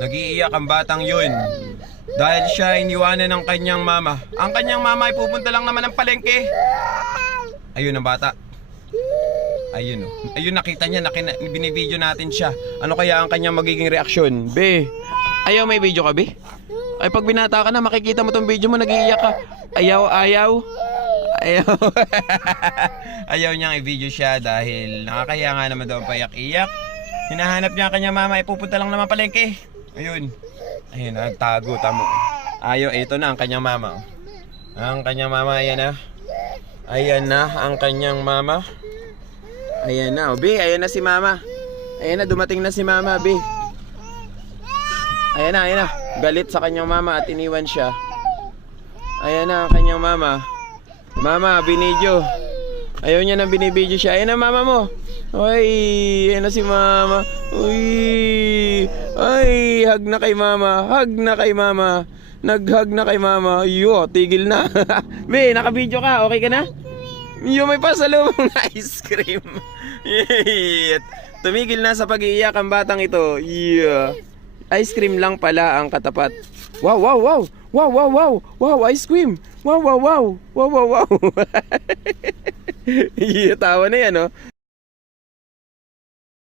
Nag-iiyak ang batang yun dahil siya iniwanan ng kanyang mama. Ang kanyang mama ay pupunta lang naman ng palengke. Ayun ang bata. Ayun oh. Ayun, nakita niya, binibideo natin siya. Ano kaya ang kanyang magiging reaksyon? Be, ayaw, may video ka, be? Ay, pag binata ka na, makikita mo tong video mo, nag-iiyak ka. Ayaw. Ayaw niyang i-video siya dahil nakakaya nga naman daw payak-iyak. Hinahanap niya ang kanyang mama, ay pupunta lang naman palengke. Ayun, nagtago, tamo. Ayaw, ito na ang kanyang mama. Ang kanyang mama, ayan na. Ayan na ang kanyang mama. Ayan na, be, ayan na si mama. Ayan na, dumating na si mama, be. Ayan na. Galit sa kanyang mama at iniwan siya. Ayan na ang kanyang mama. Mama, binidyo. Ayaw niya nang binibidyo siya. Ayan na mama mo. Ay, ayan na si mama. Uy. Ay, hug na kay mama. Nag-hug na kay mama. Yo, tigil na. Be, naka-video ka. Okay ka na? Yo, may pasalubong na ice cream. Tumigil na sa pag-iiyak ang batang ito. Yeah. Ice cream lang pala ang katapat. Wow. Ice cream. Wow. Yeah, tawa na yan, oh.